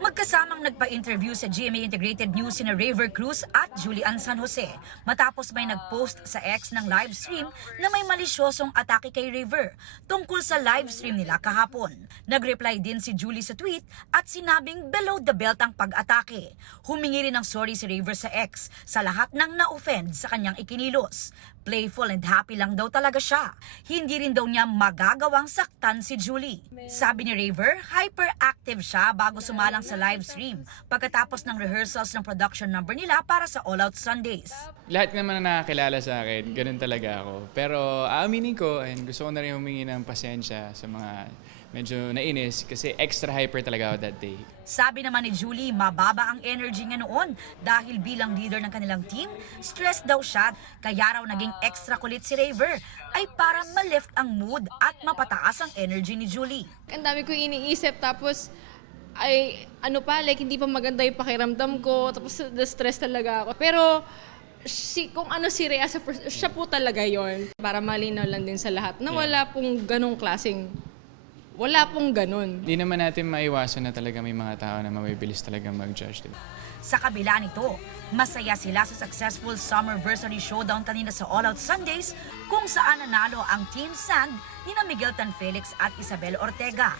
Magkasamang nagpa-interview sa GMA Integrated News sina Raver Cruz at Julian San Jose matapos may nag-post sa X ng live stream na may malisyosong atake kay Raver tungkol sa live stream nila kahapon. Nag-reply din si Julie sa tweet at sinabing below the belt ang pag-atake. Humingi rin ng sorry si Raver sa X sa lahat ng na-offend sa kanyang ikinilos. Playful and happy lang daw talaga siya. Hindi rin daw niya magagawang saktan si Julie. Sabi ni Raver, hyperactive siya bago sumalang sa live stream pagkatapos ng rehearsals ng production number nila para sa All Out Sundays. Lahat naman na nakakilala sa akin, ganun talaga ako. Pero aaminin ko, and gusto ko na rin humingi ng pasensya sa mga medyo nainis kasi extra hyper talaga ako that day. Sabi naman ni Julie, mababa ang energy niya noon dahil bilang leader ng kanilang team, stress daw siya. Kaya raw naging extra kulit si Raver ay para ma-lift ang mood at mapataas ang energy ni Julie. Ang dami ko iniisip tapos ay hindi pa maganda yung pakiramdam ko tapos na-stress talaga ako. Pero kung ano si Rhea, siya po talaga yon. Para malinaw lang din sa lahat na wala pong ganun. Hindi naman natin maiwasan na talaga may mga tao na mabibilis talaga mag-judge. Diba? Sa kabila nito, masaya sila sa successful Summerversary Showdown kanina sa All Out Sundays kung saan nanalo ang Team Sand ni Miguel Tan Felix at Isabel Ortega.